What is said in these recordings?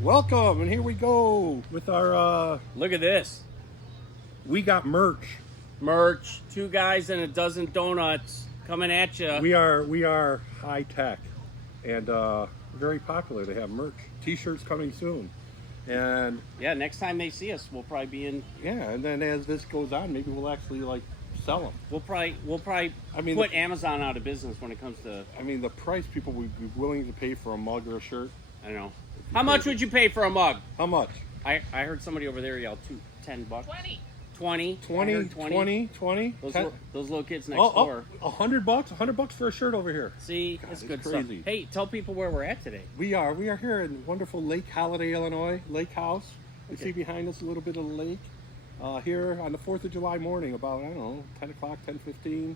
Welcome, and here we go with our, Look at this. we got merch. Merch, 2 guys and a dozen donuts coming at you. We are high tech and very popular to have merch. T-shirts coming soon. And Yeah, next time they see us, we'll probably be in. yeah, and then as this goes on, maybe we'll actually like sell them. We'll probably I mean, put Amazon out of business when it comes to. I mean, the price people would be willing to pay for a mug or a shirt. I don't know. How much would you pay for a mug? How much? I heard somebody over there yell $10. 20. 20, I heard 20. Those little kids next Oh, door. $100? $100 for a shirt over here. See, God, it's it's good crazy. stuff. Hey, tell people where we're at today. We are here in wonderful Lake Holiday, Illinois, Lake House. You see behind us a little bit of the lake. Here on the 4th of July morning, about, I don't know, 10 o'clock, 10:15.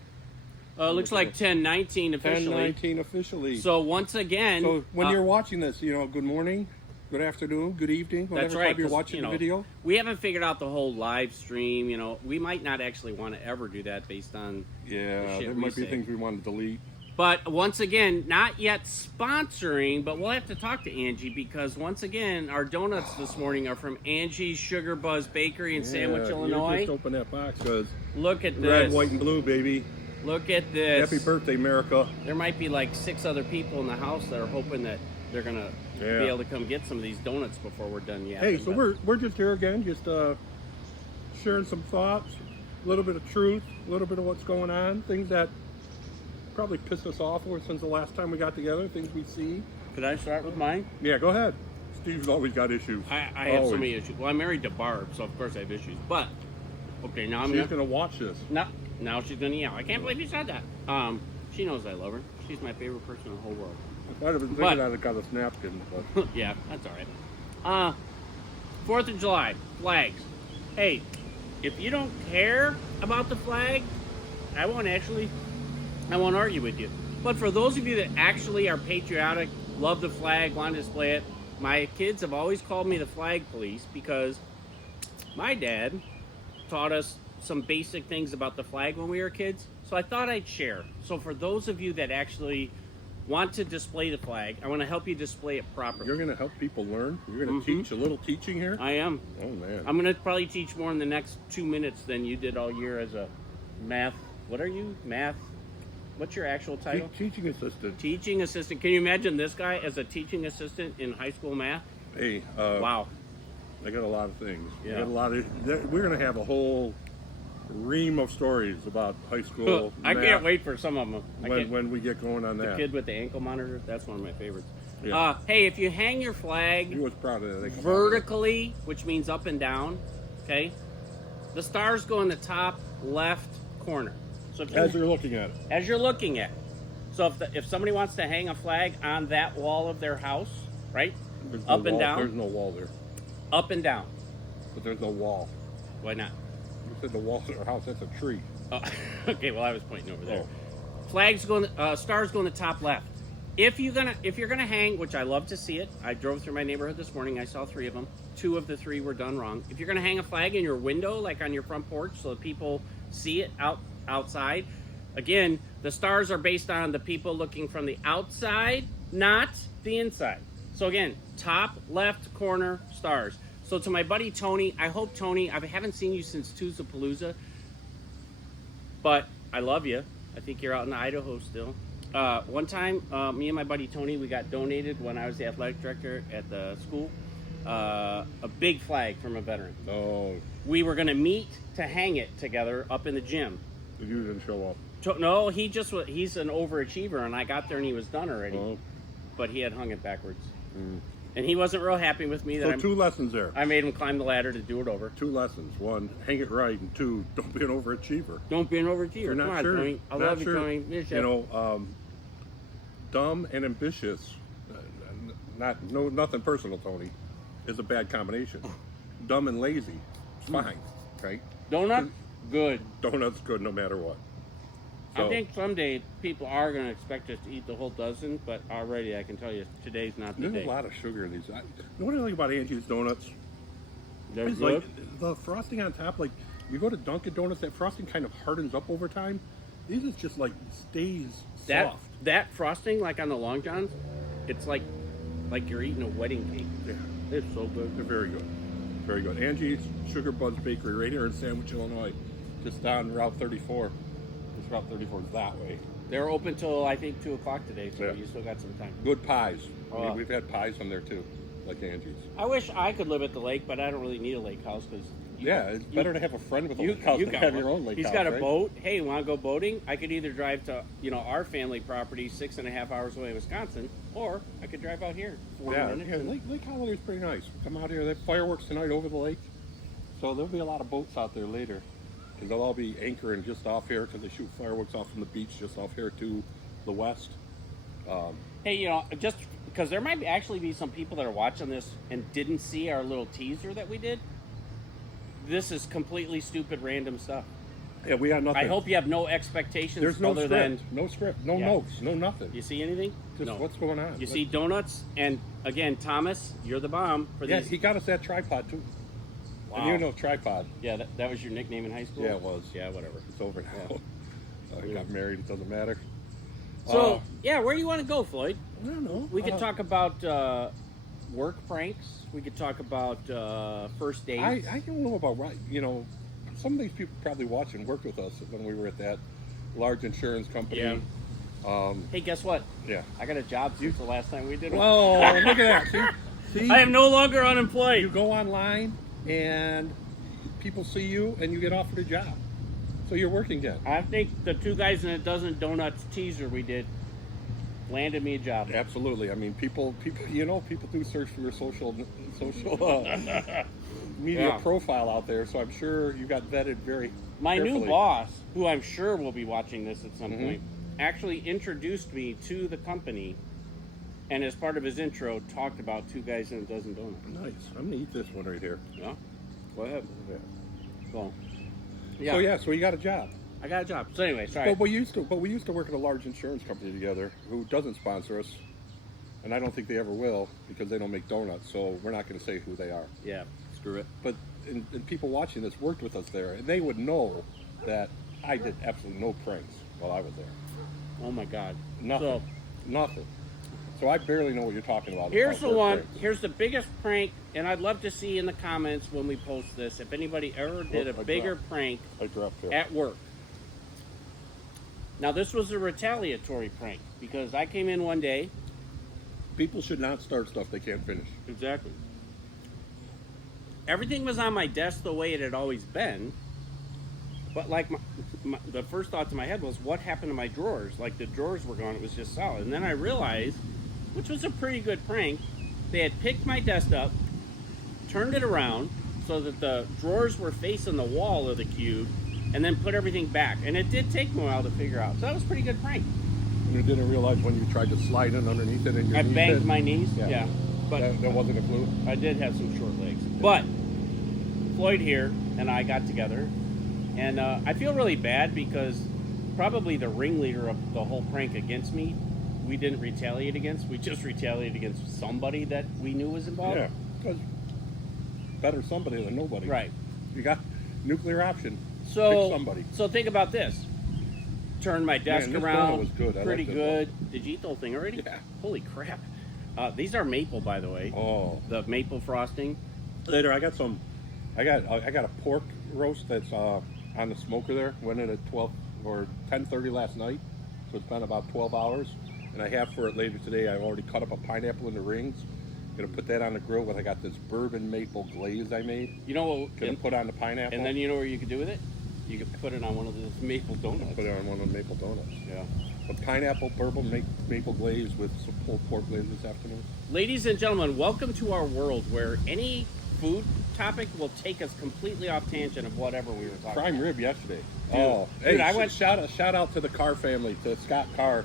Looks like 10:19 officially. 10:19 officially. So once again, So when you're watching this, good morning, good afternoon, good evening, whatever that's right. time you're 'Cause, watching the video. We haven't figured out the whole live stream. We might not actually want to ever do that based on. Yeah, shit there we might be say. things we want to delete. But once again, not yet sponsoring, but we'll have to talk to Angie because once again, our donuts this morning are from Angie's Sugar Buzz Bakery in Sandwich, You Illinois. just open that box because Look at this. red, white, and blue, baby. Look at this. Happy birthday, America. There might be like 6 other people in the house that are hoping that they're gonna be able to come get some of these donuts before we're done yet. Hey, so we're just here again, just sharing some thoughts, a little bit of truth, a little bit of what's going on, things that probably pissed us off since the last time we got together, things we see. Could I start with mine? Yeah, go ahead. Steve's always got issues. I have so Always. many issues. Well, I'm married to Barb, so of course I have issues. But okay, now I'm She's gonna watch this. No, now she's gonna yell. I can't believe you said that. She knows I love her. She's my favorite person in the whole world. I might have been thinking But- I'd have got a napkin, but Yeah, that's all right. 4th of July, flags. Hey, if you don't care about the flag, I won't argue with you. But for those of you that actually are patriotic, love the flag, want to display it, my kids have always called me the flag police because my dad taught us some basic things about the flag when we were kids. So I thought I'd share. So for those of you that actually want to display the flag, I want to help you display it properly. you're gonna help people learn. You're gonna teach a little teaching here. I am. Oh man. I'm going to probably teach more in the next 2 minutes than you did all year as a math. What are you? Math? What's your actual title? Teaching assistant. Teaching assistant. Can you imagine this guy as a teaching assistant in high school math? Hey, Wow. I got a lot of things. Yeah. I got a lot of. We're gonna have a whole ream of stories about high school. I math can't wait for some of them. when we get going on The that. kid with the ankle monitor, that's one of my favorites. Yeah. Hey, if you hang your He flag was proud of that. vertically, which means up and down, okay, the stars go in the top left corner. So if As you're looking at it. as you're looking at it. So if somebody wants to hang a flag on that wall of their house, right? There's Up no and wall. down? There's no wall there, Up and down. but there's no wall. Why not? You said the wall of our house. That's a tree. Oh, okay, well I was pointing over there. Oh. Flags go in stars go in the top left. If you're gonna hang, which I love to see it, I drove through my neighborhood this morning. I saw 3 of them. 2 of the 3 were done wrong. If you're gonna hang a flag in your window, like on your front porch, so that people see it outside. Again, the stars are based on the people looking from the outside, not the inside. So again, top left corner stars. So to my buddy Tony, I hope Tony, I haven't seen you since Tuesapalooza, but I love you. I think you're out in Idaho still. One time, me and my buddy Tony, we got donated when I was the athletic director at the school, a big flag from a veteran. Oh, We were gonna meet to hang it together up in the gym. you didn't show up. No, he's an overachiever, and I got there and he was done already, Oh. but he had hung it backwards. And he wasn't real happy with me that So 2 lessons there. I made him climb the ladder to do it over. 2 lessons. 1, hang it right, and 2, don't be an overachiever. Don't be an overachiever. You're Come not on, sure. Tony. I not love you, sure. Tony. Yes, yes. Dumb and ambitious. Nothing personal, Tony. Is a bad combination. Dumb and lazy. It's fine, right? Donut, good. Donut's good no matter what. I think someday people are going to expect us to eat the whole dozen, but already I can tell you today's not the There's day. a lot of sugar in these. You know what I like about Angie's Donuts? They're It's good. like the frosting on top. Like you go to Dunkin' Donuts, that frosting kind of hardens up over time. These is just like stays soft. That frosting, like on the Long Johns, it's like you're eating a wedding cake. Yeah. It's so good. They're very good. Very good. Angie's Sugar Buds Bakery right here in Sandwich, Illinois. Just on Route 34. This Route 34 is that way. They're open till I think 2 o'clock today, so Yeah. you still got some time. Good pies. Oh. We've had pies from there too, like Angie's. I wish I could live at the lake, but I don't really need a lake house because Yeah, it's better to have a friend with a lake house than got have one. your own lake He's house. got a right? boat. Hey, want to go boating? I could either drive to our family property 6.5 hours away in Wisconsin, or I could drive out here 40 Yeah, minutes. yeah, Lake Holiday's pretty nice. Come out here. They have fireworks tonight over the lake, so there'll be a lot of boats out there later, because they'll all be anchoring just off here because they shoot fireworks off from the beach just off here to the west. Hey, just because there might actually be some people that are watching this and didn't see our little teaser that we did. This is completely stupid, random stuff. Yeah, we got nothing. I hope you have no expectations. There's no other script, than no script, no Yeah. notes, no nothing. you see anything. Just No. what's going on. You see donuts, and again, Thomas, you're the bomb for Yeah, these. he got us that tripod too. Wow. And you know tripod. Yeah, that was your nickname in high school? Yeah, it was. Yeah, whatever. It's over now. I got married. It doesn't matter. So, yeah, where do you want to go, Floyd? I don't know. We could talk about work pranks. We could talk about first dates. I don't know about right. Some of these people probably watch and worked with us when we were at that large insurance company. Yeah. Hey, guess what? Yeah. I got a job since the last time we did one. Oh, look at that. See? I am no longer You unemployed. go online and people see you and you get offered a job. So you're working again. I think the 2 guys in a dozen donuts teaser we did landed me a job. Absolutely. I mean, people do search for your social media Yeah. profile out there. So I'm sure you got vetted very My carefully. new boss, who I'm sure will be watching this at some Mhm. point, actually introduced me to the company, and as part of his intro, talked about 2 guys in a dozen donuts. Nice. I'm gonna eat this one right here. Yeah, go ahead. Yeah. So, So you got a job. I got a job. So anyway, sorry. But we used to work at a large insurance company together who doesn't sponsor us, and I don't think they ever will because they don't make donuts. So we're not going to say who they are. Yeah, screw it. But and people watching this worked with us there, and they would know that I did absolutely no pranks while I was there. Oh my God. Nothing. Nothing. So I barely know what you're talking about. Here's the about work one. pranks. Here's the biggest prank, and I'd love to see in the comments when we post this if anybody ever did a I bigger dropped. prank I dropped here. at work. Now this was a retaliatory prank because I came in one day. People should not start stuff they can't finish. Exactly. Everything was on my desk the way it had always been, but like the first thought to my head was, what happened to my drawers? Like the drawers were gone. It was just solid. And then I realized, which was a pretty good prank, they had picked my desk up, turned it around so that the drawers were facing the wall of the cube, and then put everything back. And it did take me a while to figure out. So that was a pretty good prank. You didn't realize when you tried to slide in underneath it and your I knee banged hit? my knees. Yeah. Yeah. But That wasn't a clue. I did have some short legs. But Floyd here and I got together, and I feel really bad because probably the ringleader of the whole prank against me, we didn't retaliate against. We just retaliated against somebody that we knew was involved. Yeah, because better somebody than nobody. Right. You got nuclear option. So, Pick somebody. so think about this. Turned my desk Man, this around. donut was good. I Pretty liked it. good. Did you eat the whole thing already? Yeah. Holy crap. These are maple, by the way. Oh. The maple frosting. Later, I got a pork roast that's on the smoker there. Went in at 12 or 10:30 last night, so it's been about 12 hours. And I have for it later today. I've already cut up a pineapple into rings. Gonna put that on the grill. But I got this bourbon maple glaze I made. You know what? Gonna put on the pineapple. And then you know where you could do with it? You could put it on one of those maple donuts. put it on one of the maple donuts. Yeah. A pineapple bourbon maple glaze with some pulled pork glaze this afternoon. Ladies and gentlemen, welcome to our world where any food topic will take us completely off tangent of whatever we were talking Prime about. rib yesterday. Dude, Hey, I went- shout out to the Carr family, to Scott Carr.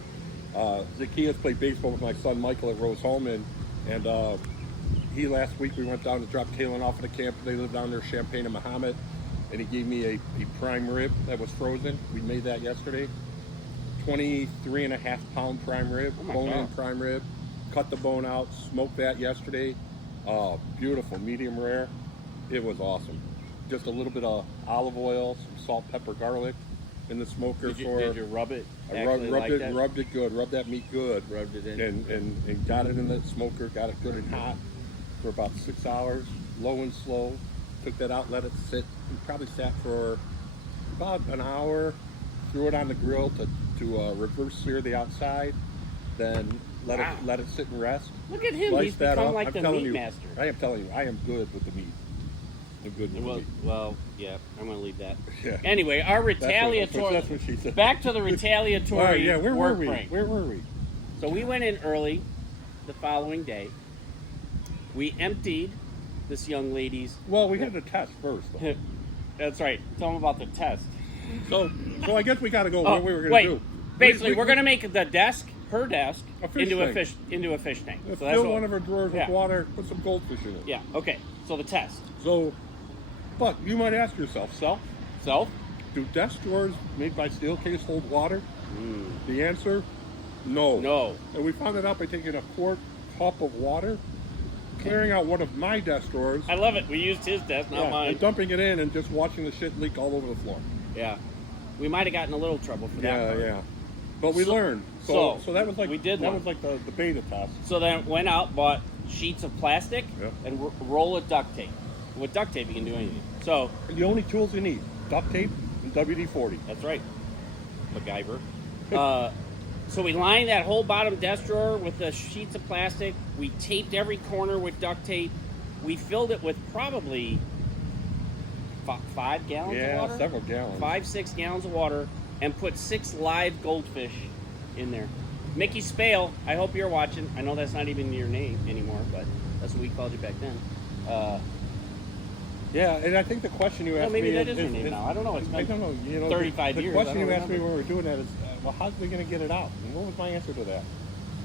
Zacchaeus played baseball with my son Michael at Rose Holman, and last week we went down to drop Kalen off at the camp. They live down there, Champaign and Mahomet, and he gave me a prime rib that was frozen. We made that yesterday. 23.5 pound prime rib, Oh my bone-in God. prime rib. Cut the bone out, smoked that yesterday. Beautiful, medium rare. It was awesome. Just a little bit of olive oil, some salt, pepper, garlic in the smoker Did you rub it? I actually rubbed like it, that? rubbed it good, rubbed that meat good, Rubbed it in. and got it in the smoker, got it good and hot. for about 6 hours, low and slow. Took that out, let it sit. We probably sat for about an hour. Threw it on the grill to reverse sear the outside. Then let Wow. it sit and rest. Look at him. Slice He's that become up. like I'm the telling meat you, master. I am telling you, I am good with the meat. I'm good with the meat. Well, yeah, I'm going to leave that. Yeah. Anyway, our retaliatory. That's what she said. Back to the retaliatory All right, yeah, where were work we? prank. Where were we? So we went in early the following day. We emptied this young lady's. Well, we had to test first. Though. That's right. Tell them about the test. So I guess we got to go. Oh, What we were going wait. to do? Basically, we're going to make the desk, her desk, A fish into a tank. fish tank. Let's So that's fill what- one of our drawers Yeah. with water. Put some goldfish in it. Yeah. Okay. So the test. So, but you might ask yourself, Self. do desk drawers made by Steelcase hold water? The answer, no. No. And we found it out by taking a quart cup of water, clearing out one of my desk drawers, I love it. We used his desk, not mine. and dumping it in and just watching the shit leak all over the floor. Yeah. We might have gotten a little trouble for that. part. Yeah. But we So- learned. so So that was like we did that learn. was like the beta test. So then went out, bought sheets of plastic, Yeah. and roll of duct tape. With duct tape, you can do anything. So And the only tools you need: duct tape and WD-40. that's right, MacGyver. So we lined that whole bottom desk drawer with the sheets of plastic. We taped every corner with duct tape. We filled it with probably 5 gallons of Yeah, water. several gallons. 5-6 gallons of water, and put 6 live goldfish in there. Mickey Spale, I hope you're watching. I know that's not even your name anymore, but that's what we called you back then. Yeah, and I think the question you asked maybe me that is your name now. I don't know. It's I been don't know. You know, 35 the years. question I you don't asked me remember. when we were doing that is, well, how's we going to get it out? And what was my answer to that?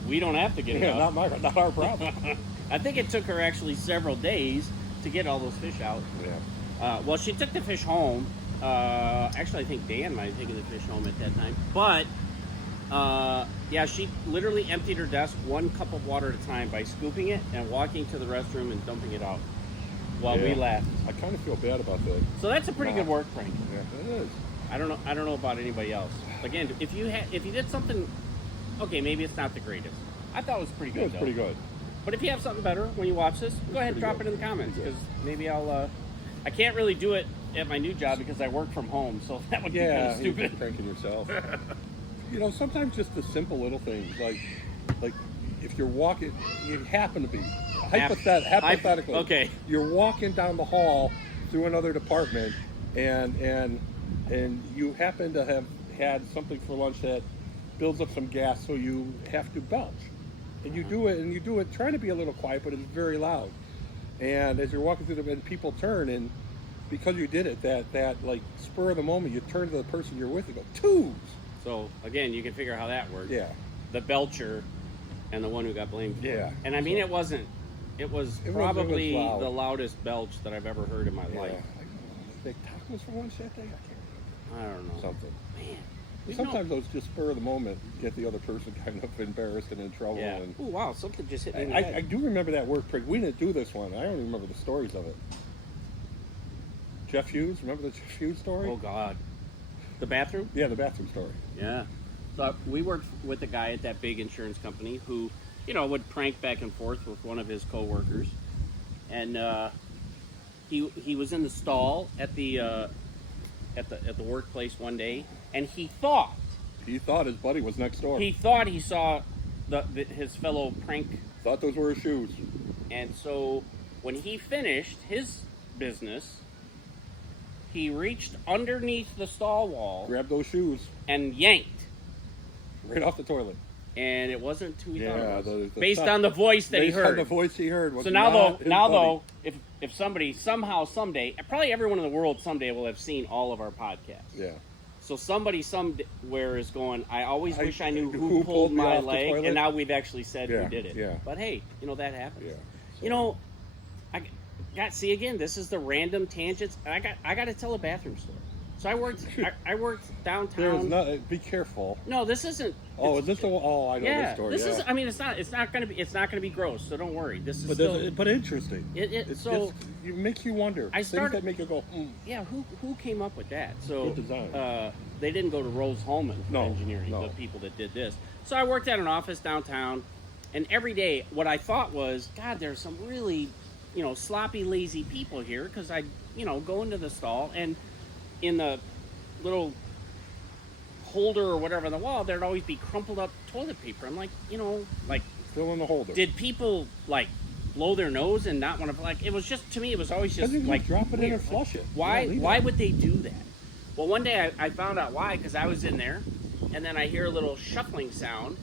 We don't have to get it Yeah, out. not our problem. I think it took her actually several days to get all those fish out. Yeah. Well, she took the fish home. Actually, I think Dan might have taken the fish home at that time. But, yeah, she literally emptied her desk 1 cup of water at a time by scooping it and walking to the restroom and dumping it out while we Yeah. laughed. I kind of feel bad about that. So that's a pretty good work prank. Yeah, it is. I don't know about anybody else. Again, if you did something, okay, maybe it's not the greatest. I thought it was pretty It good. was though. pretty good. But if you have something better when you watch this, go ahead, pretty drop good. it in the comments, Pretty because good. maybe I'll. I can't really do it at my new job because I work from home, so that would be kind Yeah, of you're stupid. just pranking yourself. You know, sometimes just the simple little things, like if you're walking, you happen to be hypothetically. Okay. You're walking down the hall through another department, and you happen to have had something for lunch that builds up some gas, so you have to belch, and you do it trying to be a little quiet, but it's very loud. And as you're walking through and people turn, and because you did it, that like spur of the moment, you turn to the person you're with and go, "Tubes." So again, you can figure how that worked. Yeah. The belcher and the one who got blamed for it. Yeah. And I mean, it was probably loud. the loudest belch that I've ever heard in my life. Like tacos for lunch that day? I can't I don't know. remember. Something. Man. You Sometimes those just spur of the moment get the other person kind of embarrassed and in trouble. Yeah. And Oh wow, something just hit me in the I head. do remember that work trick. We didn't do this one. I don't even remember the stories of it. Jeff Hughes, remember the Jeff Hughes story? Oh God. The bathroom? Yeah, the bathroom story. Yeah. So we worked with a guy at that big insurance company who, would prank back and forth with one of his coworkers, and he was in the stall at the workplace one day, and he thought He thought his buddy was next door. he saw his fellow prank, Thought those were his shoes. and so when he finished his business, he reached underneath the stall wall Grabbed those shoes and yanked. right off the toilet. And it wasn't who he thought Yeah, it was. the Based sound- on the voice that he Based on heard. the voice he heard. Was So not his now buddy. though, if somebody somehow someday, probably everyone in the world someday will have seen all of our podcasts. Yeah. So somebody somewhere is going, I always I- wish I knew who who pulled pulled me my off the leg, toilet? and now we've actually said Yeah, who did it. yeah. But hey, that happens. Yeah. I got see again. This is the random tangents. I got to tell a bathroom story. So I worked downtown. There was not. Be careful. No, this isn't. Oh, is this the one? Oh, I know Yeah, this story. this yeah. is. I mean, it's not gonna be gross. So don't worry. This is But, still. but interesting. It so it makes you wonder. I Things started- that make you go, yeah. Who came up with that? So Good design. they didn't go to Rose Holman for No, engineering. no. The people that did this. So I worked at an office downtown, and every day what I thought was, God, there's some really sloppy, lazy people here because I, go into the stall and in the little holder or whatever on the wall, there'd always be crumpled up toilet paper. I'm like, like, Still in the holder. did people like blow their nose and not want to like? It was just, to me, it was always just Because you like drop it in weird. and flush it. Why? Yeah, leave Why it. would they do that? Well, one day I found out why because I was in there, and then I hear a little shuffling sound,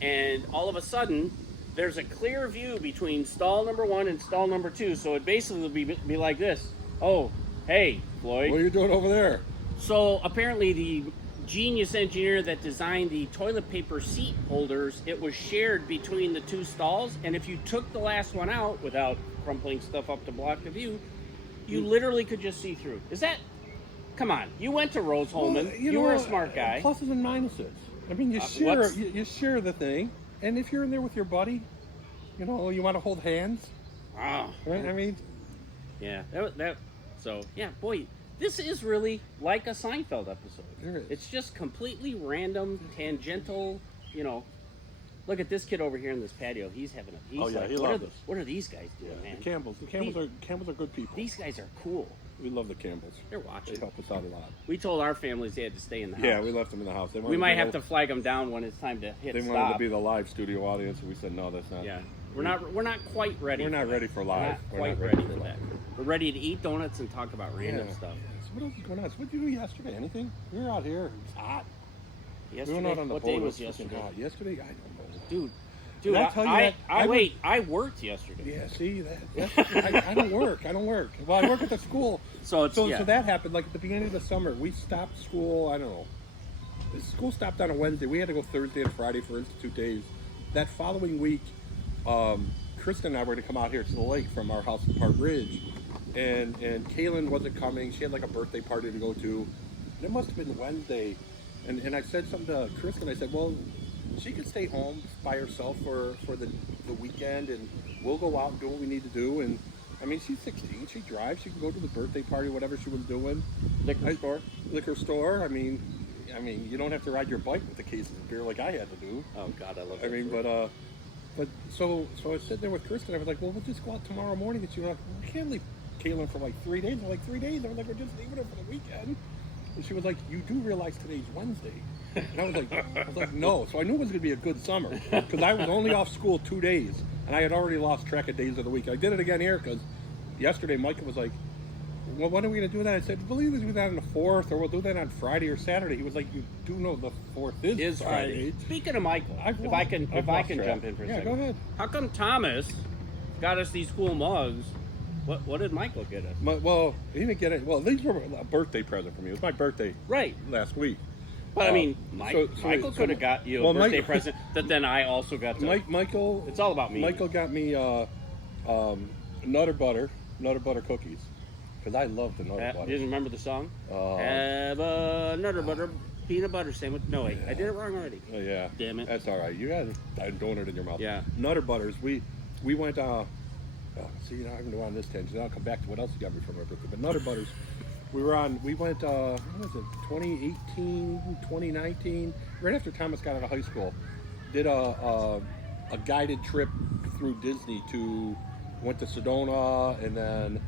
and all of a sudden there's a clear view between stall number 1 and stall number 2. So it basically would be like this. Oh, hey, Floyd. What are you doing over there? So apparently the genius engineer that designed the toilet paper seat holders, it was shared between the 2 stalls, and if you took the last one out without crumpling stuff up to block the view, you literally could just see through. Is that? Come on, you went to Rose Holman. Well, you were a smart guy. Pluses and minuses. I mean, you share the thing, and if you're in there with your buddy, you want to hold hands, Wow. right? I mean, Yeah. So yeah, boy, this is really like a Seinfeld episode. There is. It's just completely random, tangential. Look at this kid over here in this patio. He's having a. He's Oh, yeah, like, he what loves are this. what are these guys doing, man? the Campbells. The Campbells are good people. These guys are cool. We love the Campbells. They're They watching. help us out a lot. We told our families they had to stay in the house. Yeah, we left them in the house. They We wanted might to have go- to flag them down when it's time to hit They stop. wanted to be the live studio audience, and we said no, that's not. Yeah, we're not quite ready. We're not ready for live. We're We're not not quite ready ready for for that. live. We're ready to eat donuts and talk about random stuff. So what else is going on? So what did you do yesterday? Anything? We were out here. It's hot. Yesterday, We went out on the what boat. day It was freaking yesterday? hot. Yesterday, I don't know. Dude, Did I tell you that? I worked yesterday. Yeah, see that? I don't work. Well, I work at the school. So So that happened like at the beginning of the summer. We stopped school. I don't know. The school stopped on a Wednesday. We had to go Thursday and Friday for Institute days. That following week, Kristen and I were going to come out here to the lake from our house in Park Ridge, and Kaylin wasn't coming. She had like a birthday party to go to. And it must have been Wednesday, and I said something to Kristen. I said, well, she could stay home by herself for the weekend, and we'll go out and do what we need to do. And I mean, she's 16. She drives. She can go to the birthday party, whatever she was doing. Liquor store. I mean, you don't have to ride your bike with the cases of beer like I had to do. Oh God, I love. I mean, but so I was sitting there with Kristen. I was like, well, we'll just go out tomorrow morning. And she was like, we can't leave Kaylin for like 3 days. I'm like, 3 days? I was like, we're just leaving her for the weekend. And she was like, you do realize today's Wednesday. And I was like, no. So I knew it was going to be a good summer because I was only off school 2 days, and I had already lost track of days of the week. I did it again here because yesterday Micah was like, well, when are we going to do that? I said, we'll either do that on the 4th or we'll do that on Friday or Saturday. He was like, you do know the 4th is Friday. Speaking of Michael, I've if I can lost track. jump in for a Yeah, second. go ahead. How come Thomas got us these cool mugs? What did Michael get us? Well, he didn't get it. Well, these were a birthday present for me. It was my birthday Right. last week. But I mean, so Michael could have got you a well, birthday Mike- present that then I also got to. Michael. It's all about me. Michael got me Nutter Butter cookies because I love the Nutter Butter. Didn't remember the song? Oh. Have a Nutter Butter peanut butter sandwich. No, wait, I did it wrong already. Oh, yeah. Damn it. That's all right. You had a donut in your mouth. Yeah. Nutter Butters. We went. See, now I'm going on this tangent. I'll come back to what else you got me for my birthday. But Nutter Butters. We went. What was it? 2018, 2019. Right after Thomas got out of high school, did a guided trip through Disney went to Sedona and then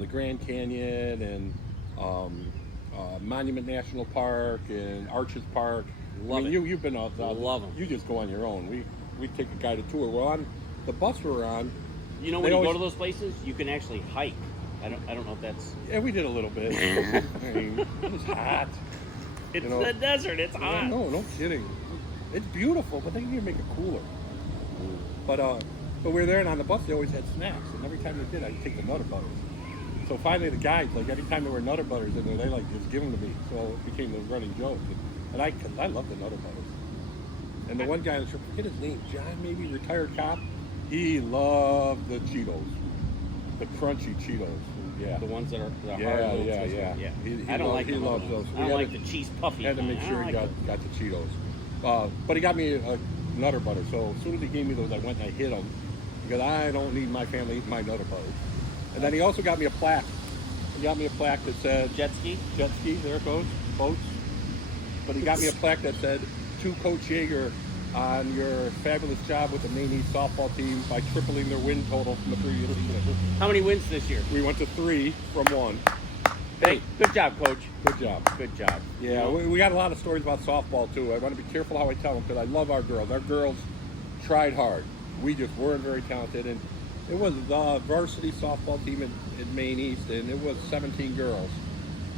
the Grand Canyon and Monument National Park and Arches Park. Love it. You've been out. Love 'em. You just go on your own. We take a guided tour. We're on the bus we were on. You know, when you go to those places, you can actually hike. I don't know if that's. Yeah, we did a little bit. I mean, it was hot. It's know. the desert. It's hot. No kidding. It's beautiful, but they need to make it cooler. But we were there, and on the bus they always had snacks, and every time they did, I'd take the Nutter Butters. So finally, the guys, like every time there were Nutter Butters in there, they like just give them to me. So it became the running joke. And I love the Nutter Butters. And the one guy, I forget his name, John, maybe retired cop. He loved the Cheetos, the crunchy Cheetos. Yeah. The ones that are the Yeah, hard little yeah, twisted- yeah. yeah. He I don't like he the loves little those. ones. We I don't had like to- the cheese puffy. Had to make kind. sure I he don't like got the Cheetos. But he got me a Nutter Butter. So as soon as he gave me those, I went and I hid them because I don't need my family eating my Nutter Butters. And then he also got me a plaque. He got me a plaque that said Jet ski. jet ski. There it goes, boats. But he got me a plaque that said to Coach Yeager, on your fabulous job with the Maine East softball team by tripling their win total from the previous season. How many wins this year? We went to 3 from 1. Hey, good job, Coach. Good job. Good job. Yeah, we got a lot of stories about softball too. I want to be careful how I tell them because I love our girls. Our girls tried hard. We just weren't very talented, and it was the varsity softball team in Maine East, and it was 17 girls,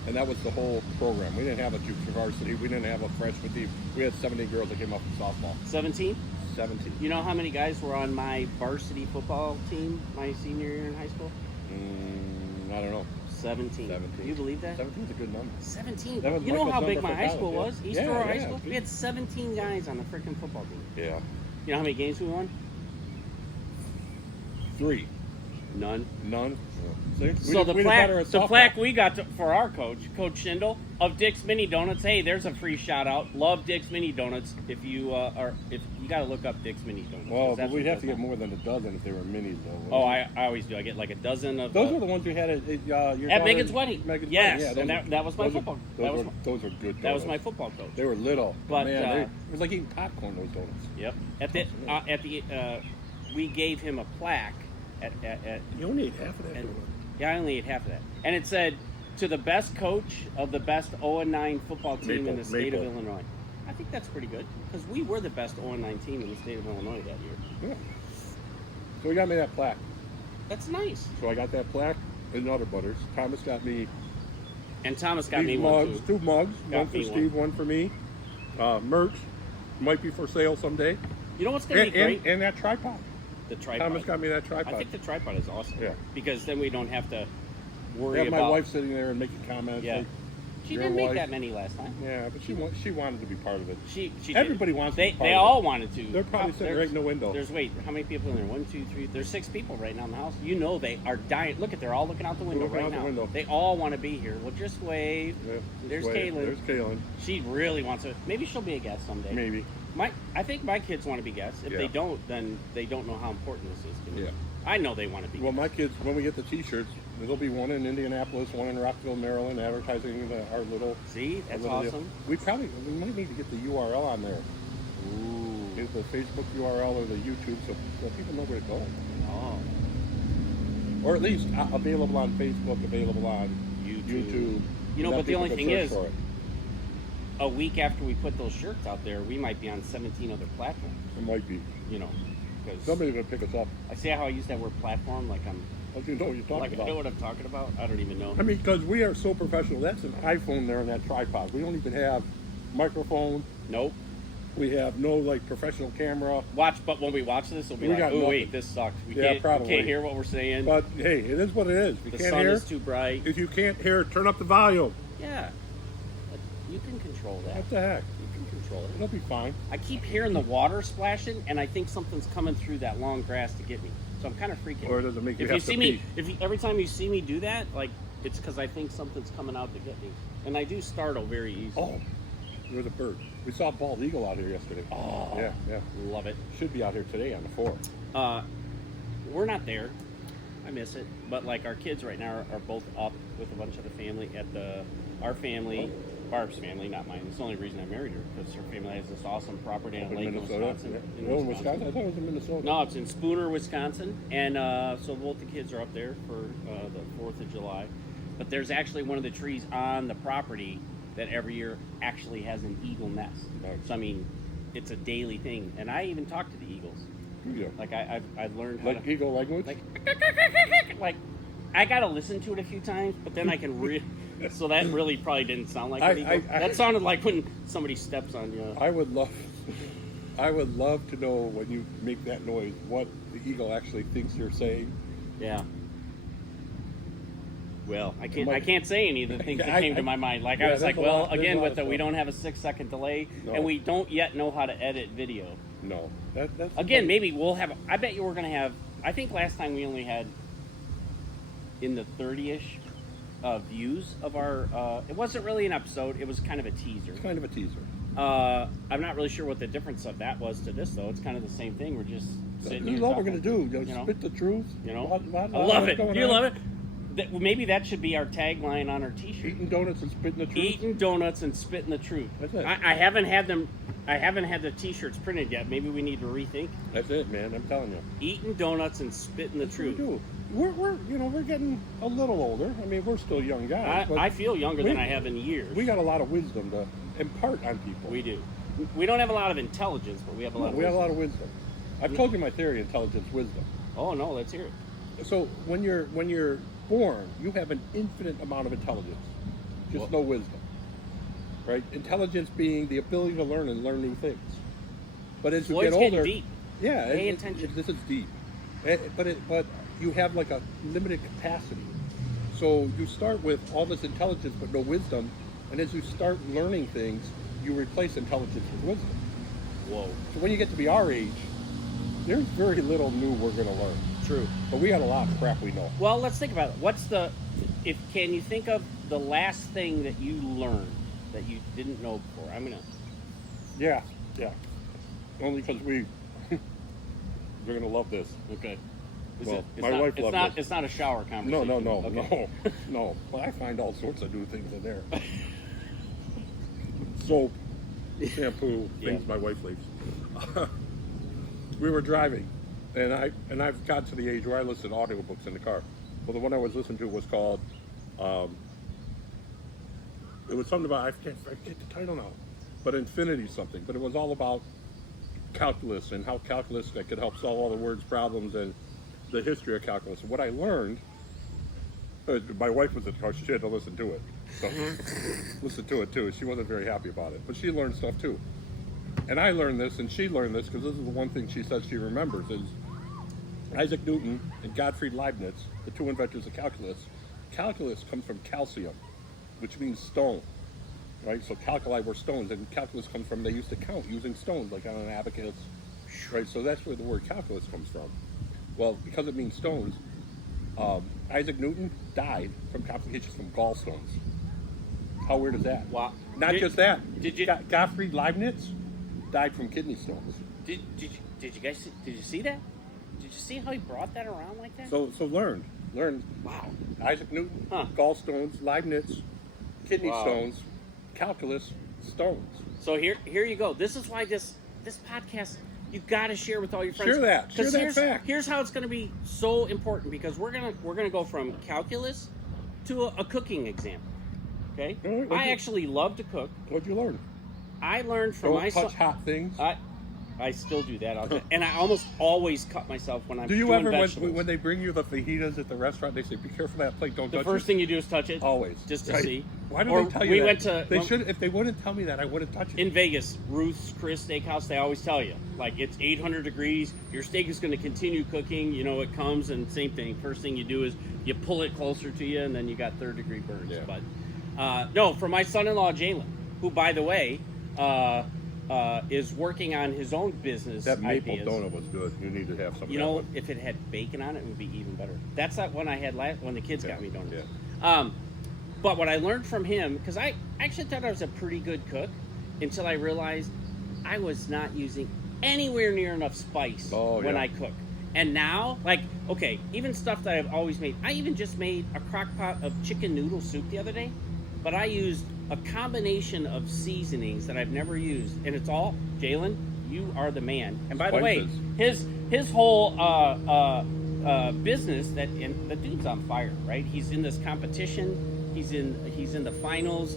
and that was the whole program. We didn't have a junior varsity. We didn't have a freshman team. We had 17 girls that came up in softball. 17? 17. You know how many guys were on my varsity football team my senior year in high school? I don't know. 17. 17. You believe that? 17 is a good number. 17. That was You know Michael's how big number my for high college, school yeah. was? East Yeah, Aurora High yeah. School? We had 17 guys on the freaking football team. Yeah. You know how many games we won? 3. None. None. See? So the plaque we got for our coach, Coach Schindel of Dick's Mini Donuts. Hey, there's a free shout out. Love Dick's Mini Donuts. If you got to look up Dick's Mini Donuts. Well, 'cause but that's we'd what have to does get now. more than a dozen if they were minis, though. Oh, I always do. I get like a dozen of Those were the ones you had at your at daughter- Megan's wedding. Megan's Yes, wedding. Yeah, and that was my football. Those were good. That was donuts. my football coach. They were little, But, man, it was like eating popcorn. Those donuts. Yep. We gave him a plaque at You only ate half of that. And- yeah, I only ate half of that. And it said, to the best coach of the best 0-9 football team in the state of Illinois. I think that's pretty good, because we were the best 0-9 team in the state of Illinois that year. Yeah. So he got me that plaque. That's nice. So I got that plaque and Nutter Butters. Thomas got me And Thomas got me these one, mugs, too. 2 mugs. Got One for me Steve, one for me. Merch might be for sale someday. You know what's going to be great? And that tripod. The tripod. Thomas got me that tripod. I think the tripod is awesome. Yeah. Because then we don't have to I worry have about... my wife sitting there and making comments. Yeah. Like, She your didn't make wife- that many last time. Yeah, but she wanted to be part of it. She did. Everybody wants to be part They of all it. wanted to. They're probably sitting right in the window. There's how many people in there? 1, 2, 3. There's 6 people right now in the house. You know they are dying. Look at, they're all looking out the window Looking right out the now. window. They all want to be here. Well, just wave. Yeah, There's wave. Kaylin. There's Kaylin. She really wants to. Maybe she'll be a guest someday. Maybe. I think my kids want to be guests. If Yeah. they don't, then they don't know how important this is to me. Yeah. I know they want to be. Well, guests. my kids, when we get the T-shirts, there'll be one in Indianapolis, one in Rockville, Maryland, advertising our little. See, that's our little awesome. deal. We might need to get the URL on there. Ooh. Is the Facebook URL or the YouTube, so people know where to go, Oh. or at least available on Facebook, available on YouTube. You know, Let but the people only go thing search is, for it. a week after we put those shirts out there, we might be on 17 other platforms. It might be. You know, because Somebody's gonna pick us up. I see how I use that word platform, like I'm, How do you know what you're talking like I about? know what I'm talking about. I don't even know. I mean, because we are so professional. That's an iPhone there in that tripod. We don't even have microphone. Nope. We have no like professional camera. But when we watch this, we'll be We like, got oh nothing. wait, this sucks. We Yeah, can't probably. hear what we're saying. But hey, it is what it is. If you the can't sun hear, is too bright. if you can't hear, turn up the volume. Yeah. But you can control that. What the heck? You can control it. It'll be fine. I keep hearing the water splashing, and I think something's coming through that long grass to get me. So I'm kind of freaking. Or does it make you If have you to see pee? me, every time you see me do that, like it's because I think something's coming out to get me, and I do startle very easily. Oh, there was a bird. We saw a bald eagle out here yesterday. Oh. Yeah. Love it. Should be out here today on the 4th. We're not there. I miss it, but like our kids right now are both up with a bunch of the family at our family, Barb's family, not mine. It's the only reason I married her because her family has this awesome property in In Lake, Minnesota. Wisconsin. Yeah. Oh, in Wisconsin? I thought it was in Minnesota. No, it's in Spooner, Wisconsin, and so both the kids are up there for the 4th of July. But there's actually one of the trees on the property that every year actually has an eagle nest. Nice. So I mean, it's a daily thing, and I even talk to the eagles. Yeah. Like I've learned how Like to, eagle language? like I gotta listen to it a few times, but then I can so that really probably didn't sound like an eagle. That sounded like when somebody steps on you. I would love to know when you make that noise what the eagle actually thinks you're saying. Yeah. Well, I can't say any of the things that came to my mind. Like I was like, well, again, with we don't have a 6-second delay, and we don't yet know how to edit video. No, that's Again, maybe we'll have. I bet you we're gonna have. I think last time we only had in the 30-ish views of our. It wasn't really an episode. It was kind of a teaser. It's kind of a teaser. I'm not really sure what the difference of that was to this, though. It's kind of the same thing. We're just sitting This here is all we're talking, going to do. you know? Spit the truth. You know, Lot I love what's it. going Do you on. love it? Maybe that should be our tagline on our T-shirt. Eating donuts and spitting the truth. Eating donuts and spitting the truth. That's it. I haven't had them I haven't had the T-shirts printed yet. Maybe we need to rethink. That's it, man. I'm telling you. Eating donuts and spitting the That's what we truth. do. We're getting a little older. I mean, we're still young guys. but I feel younger than we- I have in years. we got a lot of wisdom to impart on people. We do. We don't have a lot of intelligence, but we have a lot of We have a wisdom. lot of wisdom. I've told you my theory: intelligence, wisdom. Oh, no, let's hear it. So when you're born, you have an infinite amount of intelligence, just Well- no wisdom. Right? Intelligence being the ability to learn and learn new things. But as you Floyd's get getting older, deep. yeah, Pay attention. this is deep. But you have like a limited capacity. So you start with all this intelligence but no wisdom, and as you start learning things, you replace intelligence with wisdom. Whoa. So when you get to be our age, there's very little new we're going to learn. True. But we got a lot of crap we know. Well, let's think about it. Can you think of the last thing that you learned that you didn't know before? Yeah. Only because they're going to love this. Okay. Well, It's my not, wife it's loved not, it. It's not a shower conversation. No. No. But I find all sorts of new things in there. Soap, shampoo, things Yeah. my wife leaves. We were driving, and I've got to the age where I listen to audiobooks in the car. Well, the one I was listening to was called, it was something about, I forget the title now, but Infinity something. But it was all about calculus and how calculus that could help solve all the words problems and the history of calculus. And what I learned, my wife was in the car, she had to listen to it. So listen to it too. She wasn't very happy about it, but she learned stuff too. And I learned this, and she learned this because this is the one thing she says she remembers is Isaac Newton and Gottfried Leibniz, the two inventors of calculus. Calculus comes from calcium, which means stone, right? So calculi were stones, and calculus comes from, they used to count using stones, like on an abacus, right? So that's where the word calculus comes from. Well, because it means stones, Isaac Newton died from complications from gallstones. How weird is that? Wow. Not just that. Did you Gottfried Leibniz died from kidney stones. did you guys did you see that? Did you see how he brought that around like that? So learn. Wow. Isaac Newton, Huh. gallstones, Leibniz, kidney Wow. stones, calculus, stones. So here you go. This is why this podcast you got to share with all your friends. Share that. Share 'Cause that here's, fact. Here's how it's going to be so important because we're gonna go from calculus to a cooking example. Okay. All right, I actually love to cook. What'd you learn? I learned from Don't my touch son. hot things. I still do that, and I almost always cut myself when I'm Do you doing ever, vegetables. when they bring you the fajitas at the restaurant, they say, be careful of that plate, don't the touch first it? thing you do is touch it. Always. just to Right. see. Why do Or they tell you we that? went to They should. If they wouldn't tell me that, I wouldn't touch it. in Vegas, Ruth's Chris Steakhouse. They always tell you like it's 800 degrees. Your steak is going to continue cooking. You know it comes, and same thing. First thing you do is you pull it closer to you, and then you got third-degree burns. Yeah. But no, for my son-in-law Jalen, who by the way is working on his own business That maple ideas. donut was good. You need to have some. You of that know, one. if it had bacon on it, it would be even better. That's not one I had when the kids got me donuts. Yeah. But what I learned from him, because I actually thought I was a pretty good cook until I realized I was not using anywhere near enough spice when yeah. I cook. And now, like, okay, even stuff that I've always made. I even just made a crock pot of chicken noodle soup the other day, but I used a combination of seasonings that I've never used, and it's all Jalen. You are the man. And by the way, his whole business and the dude's on fire, right? He's in this competition. He's in the finals.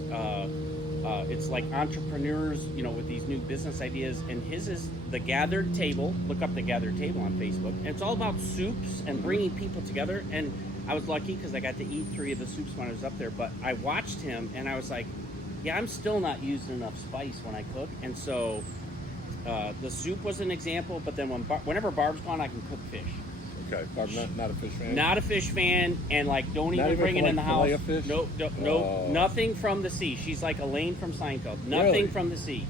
It's like entrepreneurs, you know, with these new business ideas. And his is The Gathered Table. Look up The Gathered Table on Facebook. And it's all about soups and bringing people together. And I was lucky because I got to eat 3 of the soups when I was up there. But I watched him and I was like, yeah, I'm still not using enough spice when I cook. And so the soup was an example. But then whenever Barb's gone, I can cook fish. Okay, I'm not a fish fan. Not a fish fan, and like don't Not even even bring it in the house. fillet of fish? No, nothing from the sea. She's like Elaine from Seinfeld. Nothing Really? from the sea.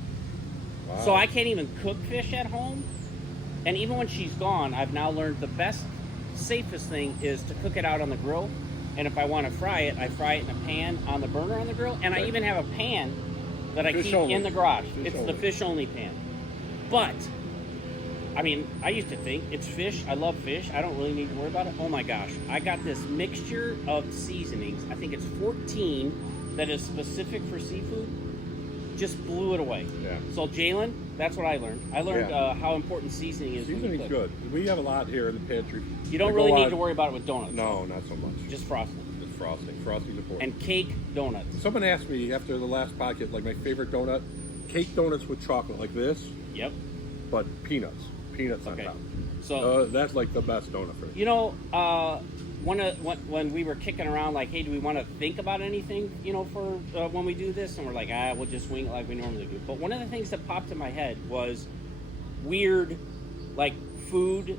Wow. So I can't even cook fish at home. And even when she's gone, I've now learned the best, safest thing is to cook it out on the grill. And if I want to fry it, I fry it in a pan on the burner on the grill. And I Okay. even have a pan that I Fish keep only. in the garage. Fish It's only. the fish only pan. But I mean, I used to think it's fish. I love fish. I don't really need to worry about it. Oh my gosh. I got this mixture of seasonings. I think it's 14 that is specific for seafood. just blew it away. Yeah. So Jalen, that's what I learned. I learned Yeah. how important seasoning is. when you Seasoning's cook. good. We have a lot here in the pantry. You don't They really go need on- to worry about it with donuts. No, not so much. Just frosting. Just frosting. Frosting's important. And cake donuts. Someone asked me after the last pocket, like my favorite donut, cake donuts with chocolate, like this, Yep. but peanuts. Peanuts on Okay. top. So That's like the best donut for me. you know, when we were kicking around, like, hey, do we want to think about anything, for when we do this? And we're like, we'll just wing it like we normally do. But one of the things that popped in my head was weird, like, food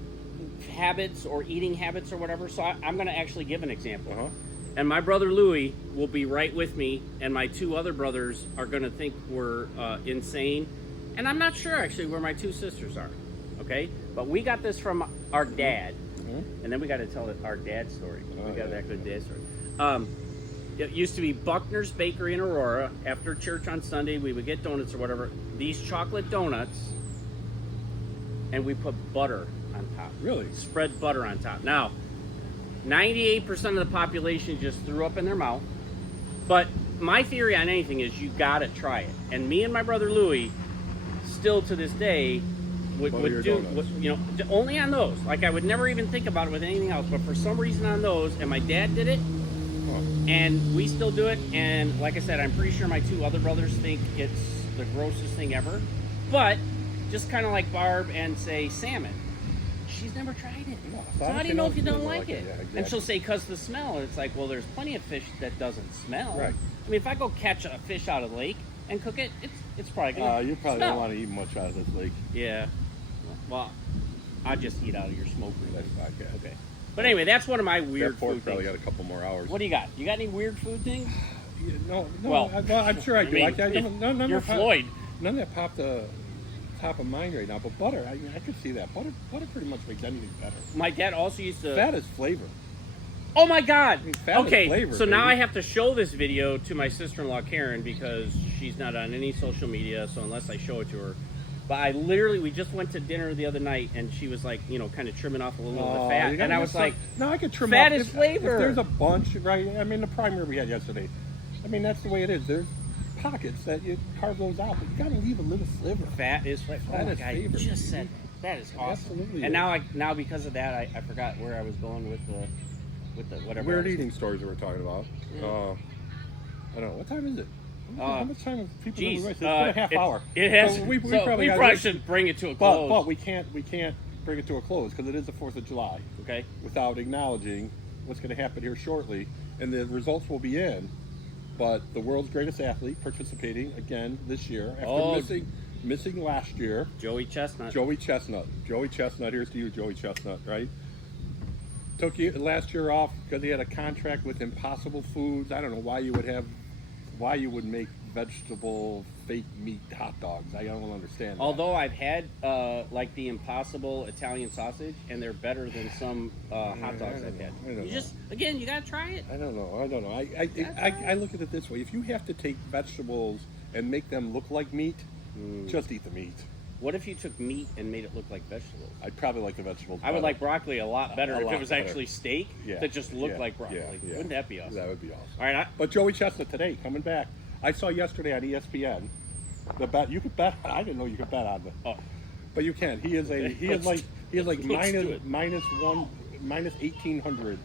habits or eating habits or whatever. So I'm going to actually give an example. Uh-huh. And my brother Louie will be right with me, and my two other brothers are going to think we're insane. And I'm not sure, actually, where my two sisters are. Okay? But we got this from our dad. And then we got to tell our dad story. We got that good dad story. It used to be Buckner's Bakery in Aurora. After church on Sunday, we would get donuts or whatever. These chocolate donuts, and we put butter on top. Really? Spread butter on top. Now, 98% of the population just threw up in their mouth. But my theory on anything is you got to try it. And me and my brother Louie, still to this day, would Butter do, your only on those. Like, I would never even think about it with anything else, but for some reason on those, and my dad did it, and we still do it, and like I said, I'm pretty sure my two other brothers think it's the grossest thing ever, but just kind of like Barb and say salmon. She's never tried it. No, So how do you know if you don't doesn't like it? Yeah, exactly. And she'll say, because the smell. And it's like, well, there's plenty of fish that doesn't smell. Right. I mean, if I go catch a fish out of the lake and cook it, it's probably going to You probably smell. don't want to eat much out of this lake. Yeah. Well, I just eat out of your smoker. That's fine. Yeah. Okay. But anyway, that's one of my weird That pork food probably things. got a couple more hours. What do you got? You got any weird food things? Yeah, no, Well, I'm sure I do. mean, None you're that pop- Floyd. None that popped the top of mind right now, but butter, I could see that. Butter pretty much makes anything better. My dad also used to. Fat is flavor. Oh my God! I mean, fat is Okay, flavor, so now baby. I have to show this video to my sister-in-law Karen because she's not on any social media. So unless I show it to her, but we just went to dinner the other night, and she was like, kind of trimming off a little of the fat, you gotta and I get was some- like, no, I could trim fat off. is If flavor. there's a bunch, right? I mean, the primary we had yesterday. I mean, that's the way it is. There's pockets that you carve those out, but you gotta leave a little sliver. fat is flavor. Fat Oh my is God, I flavor. just said that is awesome. Absolutely And is. now because of that, I forgot where I was going with the whatever. Weird I was- eating stories that we're talking about. Yeah. I don't know. What time is it? How much time have people Geez, been with? It's been a half hour. It has. So we probably probably gotta- should bring it to a But close. we can't bring it to a close because it is the 4th of July Okay. without acknowledging what's going to happen here shortly, and the results will be in. But the world's greatest athlete participating again this year after Oh. missing last year, Joey Chestnut. Joey Chestnut. Joey Chestnut. Here's to you, Joey Chestnut. Right? Took you last year off because he had a contract with Impossible Foods. I don't know why you would make vegetable fake meat hot dogs. I don't understand that. Although I've had like the Impossible Italian sausage, and they're better than some hot dogs I've had. I don't You know. just you gotta try it. I don't know. I look at it this way: if you have to take vegetables and make them look like meat, just eat the meat. What if you took meat and made it look like vegetables? I'd probably like the vegetables. I would better. like broccoli a lot better A if lot it was better. actually steak Yeah, that just looked yeah, like broccoli. yeah. Wouldn't that be awesome? That would be awesome. All right, But Joey Chestnut today coming back. I saw yesterday on ESPN. The bet you could bet. I didn't know you could bet on it. Oh. But you can. He is Let's like do it. minus 1,800.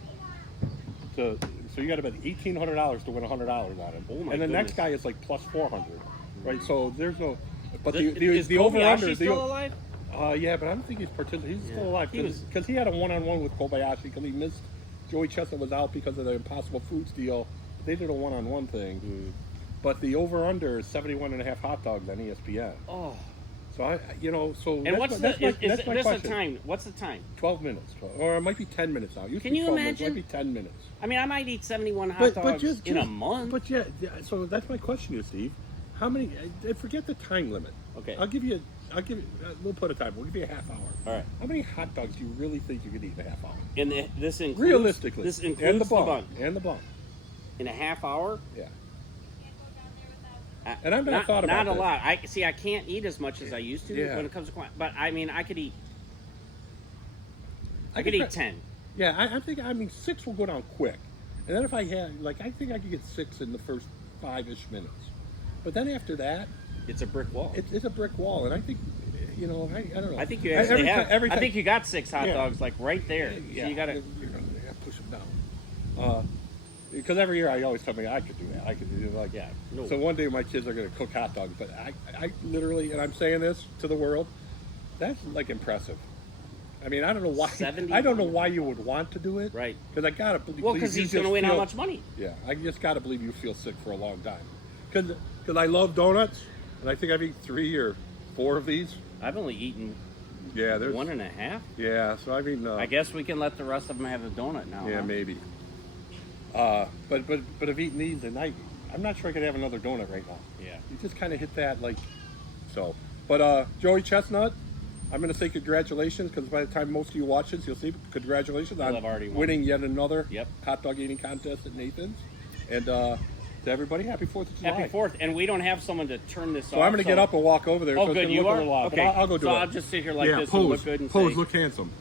So you got to bet $1,800 to win $100 on him. Oh my and the next goodness. guy is like plus 400, right? So there's no. But Is the over Kobayashi under still alive? Yeah, but I don't think he's participating. He's Yeah. still alive He was- because he had a one-on-one with Kobayashi because he missed. Joey Chestnut was out because of the Impossible Foods deal. They did a one-on-one thing. But the over/under is 71.5 hot dogs on ESPN. Oh. So And what's that's the that's my this a question. time? What's the time? 12 minutes, or it might be 10 minutes now. It used to Can be you 12 minutes, imagine? it might be 10 minutes. I mean, I might eat 71 hot dogs in a month. But yeah, so that's my question to you, Steve. How many? Forget the time limit. Okay. I'll give you. We'll put a time. We'll give you a half hour. All right. How many hot dogs do you really think you could eat in a half hour? And this includes Realistically, This includes and the the bun. bun, and the bun. In a half hour. Yeah. And I've never thought about not a this. lot. I can't eat as much as I used to Yeah. when it comes to but I mean I could eat. I I could could eat 10. Yeah, I think 6 will go down quick, and then if I had I think I could get 6 in the first 5-ish minutes, but then after that, It's a brick wall. It's a brick wall, and I think, I don't know. I think you actually have. Every I time, think you got 6 hot Yeah. dogs like right there. yeah, So you got to. you're gonna push them down. Because every year I always tell me I could do that. I could do like Yeah, no. So one day my kids are going to cook hot dogs, but I literally, and I'm saying this to the world, that's like impressive. I mean, I don't know why. 71. I don't know why you would want to do it. Right. Because I gotta believe. Well, because you he's going to just win how feel- much money? Yeah, I just gotta believe you feel sick for a long time. Because I love donuts, and I think I've eaten 3 or 4 of these. I've only eaten Yeah, there's 1.5. Yeah, so I mean, I guess we can let the rest of them have the donut now. yeah, huh? maybe. But I've eaten these, and I'm not sure I could have another donut right now. Yeah. You just kind of hit that like, so. But Joey Chestnut, I'm going to say congratulations, because by the time most of you watch this, you'll see congratulations Well, on I've already won. winning yet another Yep. hot dog eating contest at Nathan's. And to everybody, happy 4th of July. Happy 4th. And we don't have someone to turn this off. So I'm going to get up and walk over there. Oh, so it's good. gonna You look a are? little odd, but Okay. I'll go do so it. I'll just sit here like yeah, this pose, and look good and pose, say, look handsome.